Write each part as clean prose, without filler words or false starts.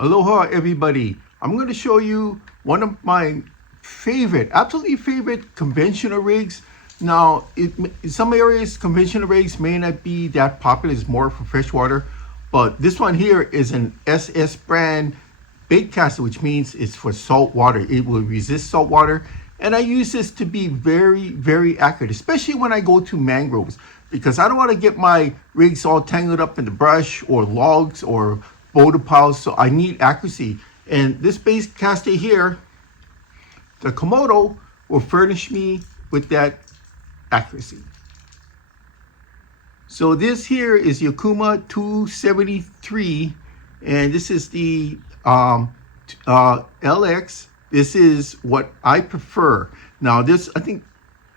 Aloha everybody. I'm going to show you one of my absolutely favorite conventional rigs. Now, in some areas, conventional rigs may not be that popular. It's more for freshwater. But this one here is an SS brand Baitcaster, which means it's for salt water. It will resist salt water. And I use this to be very, very accurate, especially when I go to mangroves, because I don't want to get my rigs all tangled up in the brush or logs or boulder piles. So I need accuracy. And this Baitcaster here, the Komodo, will furnish me with that accuracy. So this here is Yakuma 273, and this is the LX. This is what I prefer. Now this, I think,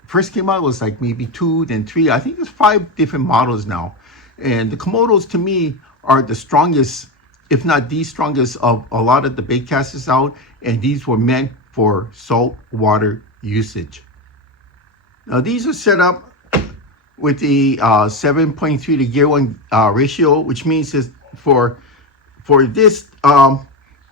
first came out was like maybe 2, then 3. I think there's 5 different models now. And the Komodos to me are the strongest, if not the strongest, of a lot of the baitcasters out. And these were meant for salt water usage. Now these are set up with the 7.3 to gear 1 ratio, which means is for this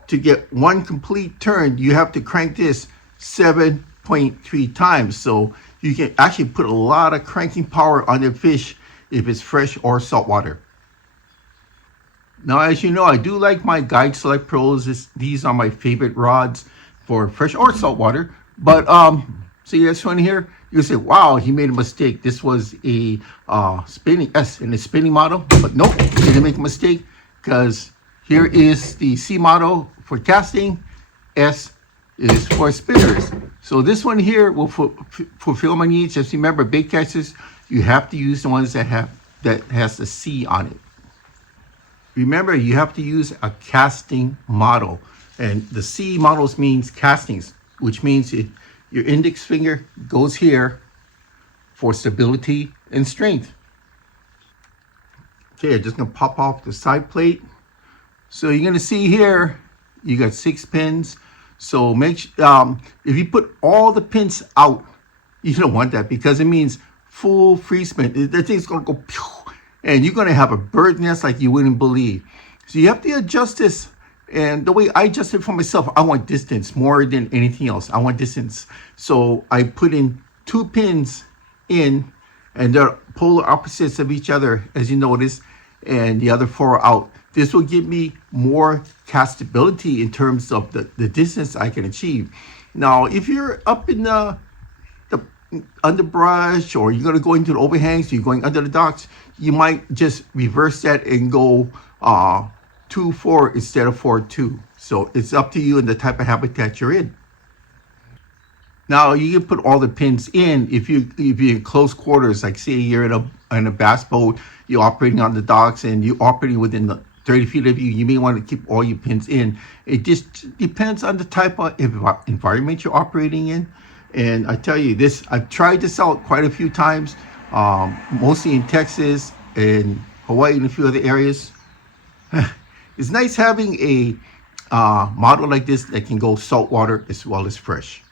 to get one complete turn, you have to crank this 7.3 times. So you can actually put a lot of cranking power on the fish if it's fresh or saltwater. Now, as you know, I do like my Guide Select Pros. These are my favorite rods for fresh or saltwater. But see this one here? You say, wow, he made a mistake. This was a spinning S in the spinning model. But nope, he didn't make a mistake, because here is the C model for casting. S is for spinners. So this one here will fulfill my needs. Just remember, baitcasters, you have to use the ones that has the C on it. Remember, you have to use a casting model, and the C models means castings, which means your index finger goes here for stability and strength. Okay, I'm just gonna pop off the side plate. So you're gonna see here, you got 6 pins. So if you put all the pins out, you don't want that, because it means full free spin. The thing's gonna go pew, and you're gonna have a bird nest like you wouldn't believe. So you have to adjust this. And the way I adjust it for myself, I want distance more than anything else. I want distance. So I put in 2 pins in, and they're polar opposites of each other, as you notice, and the other 4 are out. This will give me more castability in terms of the distance I can achieve. Now, if you're up in the underbrush, or you're going to go into the overhangs, you're going under the docks, you might just reverse that and go 2-4 instead of 4-2. So it's up to you and the type of habitat you're in. Now you can put all the pins in if you're in close quarters, like say you're in a bass boat, you're operating on the docks, and you're operating within the 30 feet of you. You may want to keep all your pins in. It just depends on the type of environment you're operating in. And I tell you this, I've tried this out quite a few times, mostly in Texas and Hawaii and a few other areas. It's nice having a model like this that can go saltwater as well as fresh.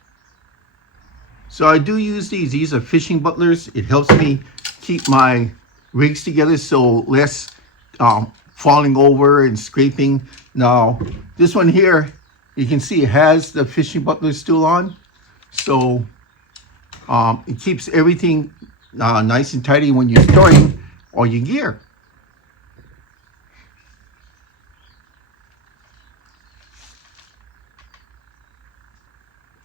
So I do use these. These are fishing butlers. It helps me keep my rigs together, so less falling over and scraping. Now, this one here, you can see it has the fishing butler still on. So it keeps everything nice and tidy when you're storing all your gear.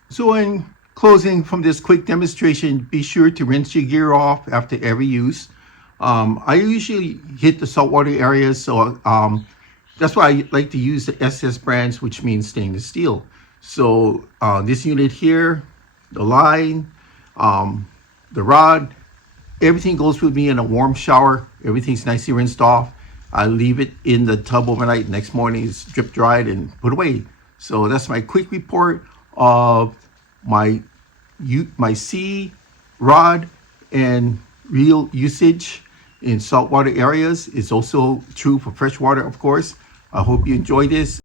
So in closing from this quick demonstration, be sure to rinse your gear off after every use. I usually hit the saltwater areas, so that's why I like to use the SS brands, which means stainless steel. So this unit here, the line, the rod, everything goes with me in a warm shower. Everything's nicely rinsed off. I leave it in the tub overnight. Next morning it's drip dried and put away. So that's my quick report of my C rod and reel usage in saltwater areas. It's also true for freshwater, of course. I hope you enjoy this.